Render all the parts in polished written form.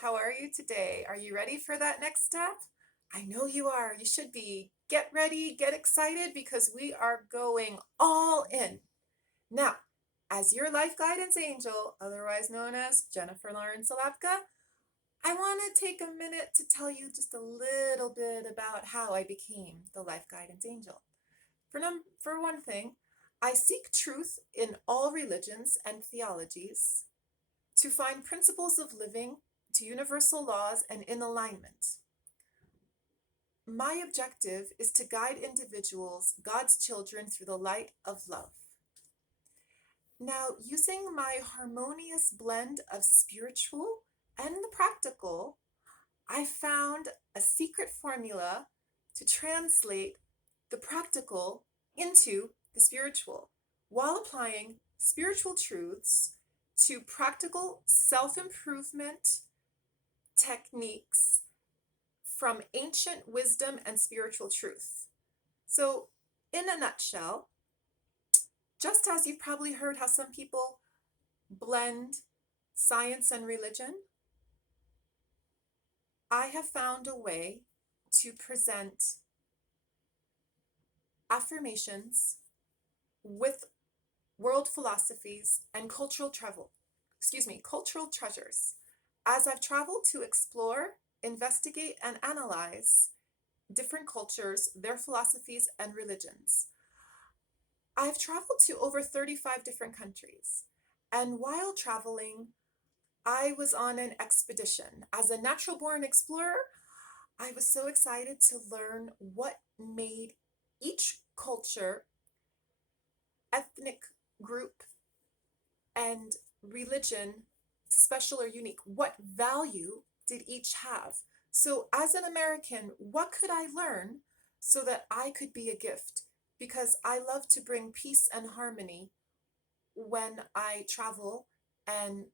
How are you today? Are you ready for that next step? I know you are. You should be. Get ready, get excited because we are going all in. Now, as your life guidance angel, otherwise known as Jennifer Lauren Salapka, I want to take a minute to tell you just a little bit about how I became the life guidance angel. For one thing, I seek truth in all religions and theologies to find principles of living to universal laws and in alignment. My objective is to guide individuals, God's children, through the light of love. Now, using my harmonious blend of spiritual and the practical, I found a secret formula to translate the practical into the spiritual while applying spiritual truths to practical self-improvement techniques from ancient wisdom and spiritual truth. So, in a nutshell, just as you've probably heard how some people blend science and religion, I have found a way to present affirmations with world philosophies and cultural treasures. As I've traveled to explore, investigate, and analyze different cultures, their philosophies, and religions. I've traveled to over 35 different countries, and while traveling, I was on an expedition. As a natural born explorer, I was so excited to learn what made each culture, ethnic group, and religion special or unique. What value did each have? So, as an American, what could I learn so that I could be a gift? Because I love to bring peace and harmony when I travel and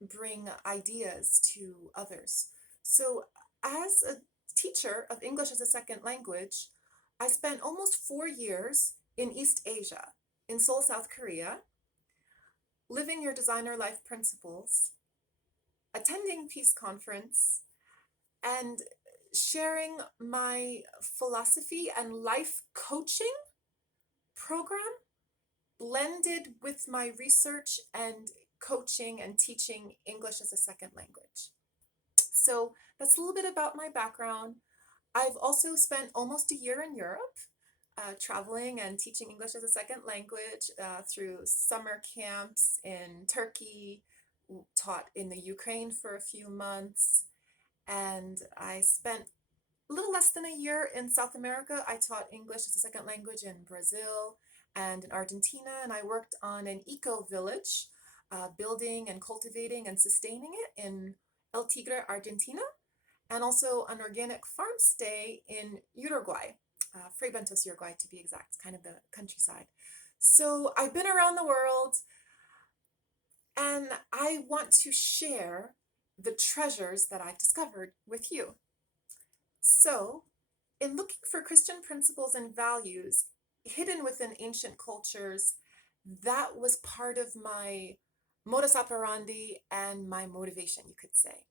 bring ideas to others. So, as a teacher of English as a second language, I spent almost 4 years in East Asia, in Seoul, South Korea, living your designer life principles, attending Peace Conference, and sharing my philosophy and life coaching program blended with my research and coaching and teaching English as a second language. So that's a little bit about my background. I've also spent almost a year in Europe, traveling and teaching English as a second language through summer camps in Turkey, taught in the Ukraine for a few months, and I spent a little less than a year in South America. I taught English as a second language in Brazil and in Argentina, and I worked on an eco village, building and cultivating and sustaining it in El Tigre, Argentina, and also an organic farm stay in Uruguay, Fray Bentos, Uruguay to be exact, kind of the countryside. So I've been around the world, and I want to share the treasures that I've discovered with you. So, in looking for Christian principles and values hidden within ancient cultures, that was part of my modus operandi and my motivation, you could say.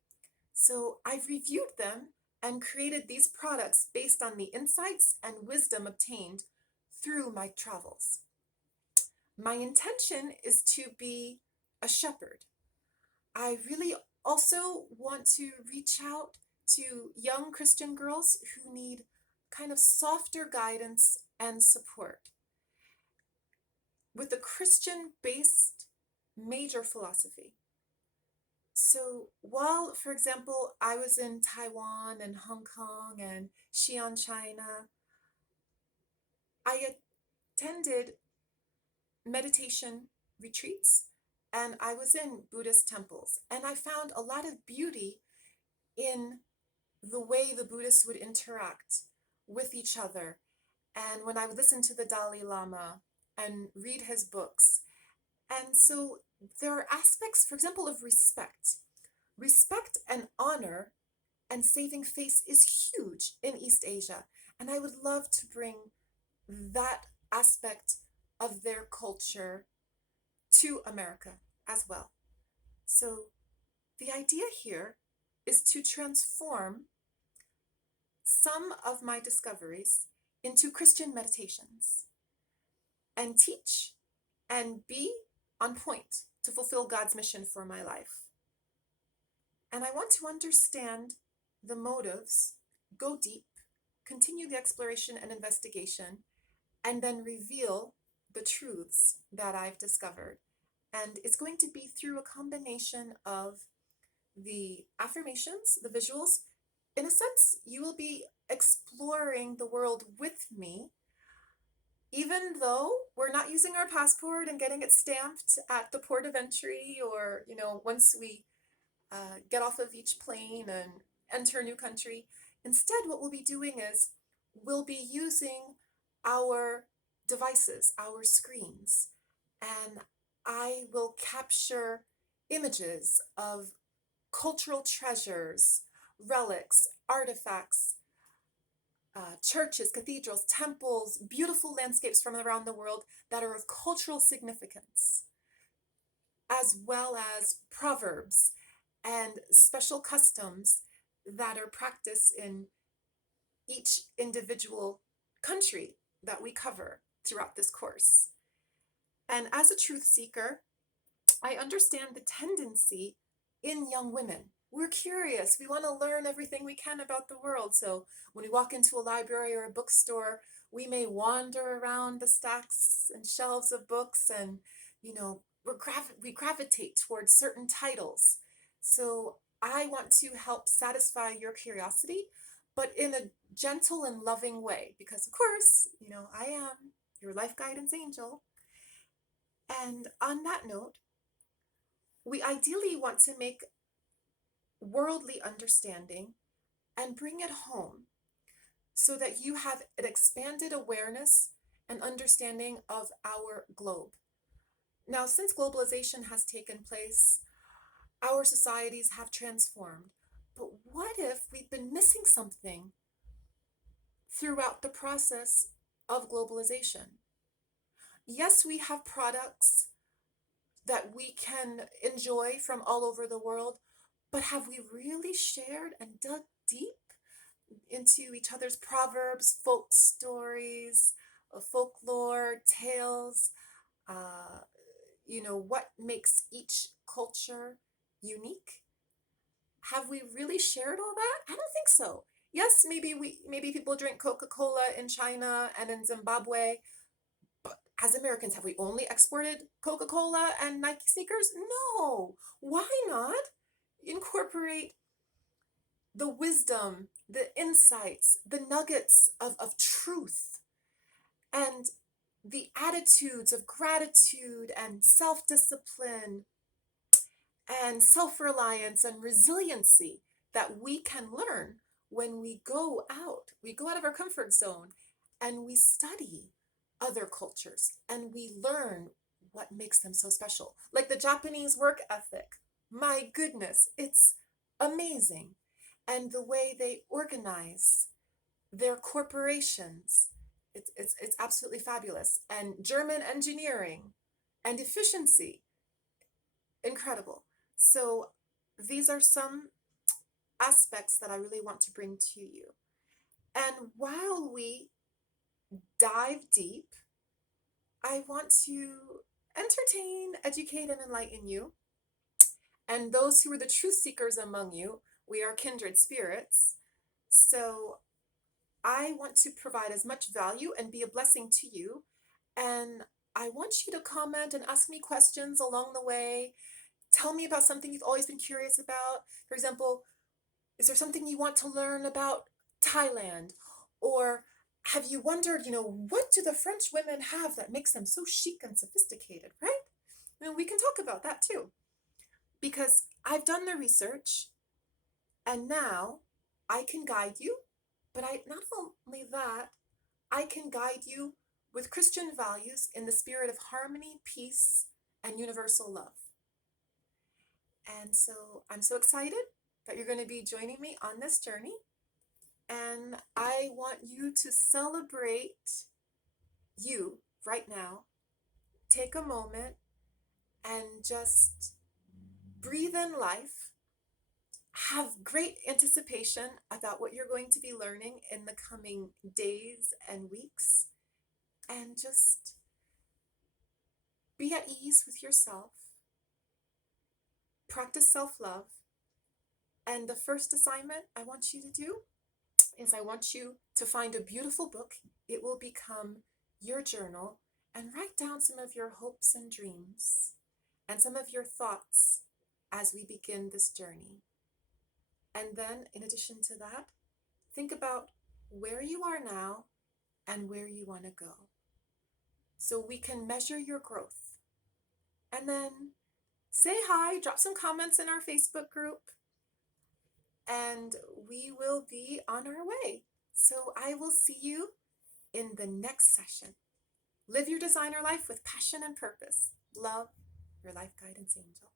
So, I've reviewed them and created these products based on the insights and wisdom obtained through my travels. My intention is to be a shepherd. I really also want to reach out to young Christian girls who need kind of softer guidance and support with a Christian based major philosophy. So while, for example, I was in Taiwan and Hong Kong and Xi'an, China, I attended meditation retreats and I was in Buddhist temples, and I found a lot of beauty in the way the Buddhists would interact with each other. And when I would listen to the Dalai Lama and read his books. And so there are aspects, for example, of respect. Respect and honor and saving face is huge in East Asia. And I would love to bring that aspect of their culture to America as well. So the idea here is to transform some of my discoveries into Christian meditations and teach and be on point to fulfill God's mission for my life. And I want to understand the motives, go deep, continue the exploration and investigation, and then reveal the truths that I've discovered. And it's going to be through a combination of the affirmations, the visuals. In a sense, you will be exploring the world with me, even though we're not using our passport and getting it stamped at the port of entry, or, once we get off of each plane and enter a new country. Instead, what we'll be doing is we'll be using our devices, our screens, and I will capture images of cultural treasures, relics, artifacts, churches, cathedrals, temples, beautiful landscapes from around the world that are of cultural significance, as well as proverbs and special customs that are practiced in each individual country that we cover throughout this course. And as a truth seeker, I understand the tendency in young women. We're curious. We want to learn everything we can about the world. So when we walk into a library or a bookstore, we may wander around the stacks and shelves of books, and, we gravitate towards certain titles. So I want to help satisfy your curiosity, but in a gentle and loving way, because of course, I am your life guidance angel. And on that note, we ideally want to make worldly understanding and bring it home so that you have an expanded awareness and understanding of our globe. Now, since globalization has taken place, our societies have transformed. But what if we've been missing something throughout the process of globalization? Yes, we have products that we can enjoy from all over the world, but have we really shared and dug deep into each other's proverbs, folk stories, folklore, tales? What makes each culture unique? Have we really shared all that? I don't think so. Yes, maybe people drink Coca-Cola in China and in Zimbabwe, but as Americans, have we only exported Coca-Cola and Nike sneakers? No. Why not incorporate the wisdom, the insights, the nuggets of truth, and the attitudes of gratitude and self-discipline and self-reliance and resiliency that we can learn when we go out? We go out of our comfort zone and we study other cultures and we learn what makes them so special. Like the Japanese work ethic. My goodness, it's amazing. And the way they organize their corporations, it's absolutely fabulous. And German engineering and efficiency, incredible. So these are some aspects that I really want to bring to you. And while we dive deep, I want to entertain, educate, and enlighten you. And those who are the truth seekers among you, we are kindred spirits. So I want to provide as much value and be a blessing to you. And I want you to comment and ask me questions along the way. Tell me about something you've always been curious about. For example, is there something you want to learn about Thailand? Or have you wondered, what do the French women have that makes them so chic and sophisticated, right? We can talk about that too. Because I've done the research and now I can guide you, but not only that, I can guide you with Christian values in the spirit of harmony, peace, and universal love. And so I'm so excited that you're going to be joining me on this journey. And I want you to celebrate you right now. Take a moment and just breathe in life. have great anticipation about what you're going to be learning in the coming days and weeks, and just be at ease with yourself. Practice self-love. And the first assignment I want you to do is I want you to find a beautiful book. It will become your journal, and write down some of your hopes and dreams and some of your thoughts as we begin this journey. And then, in addition to that, think about where you are now and where you want to go, so we can measure your growth. And then say hi, drop some comments in our Facebook group, and we will be on our way. So I will see you in the next session. Live your designer life with passion and purpose. Love, your life guidance angel.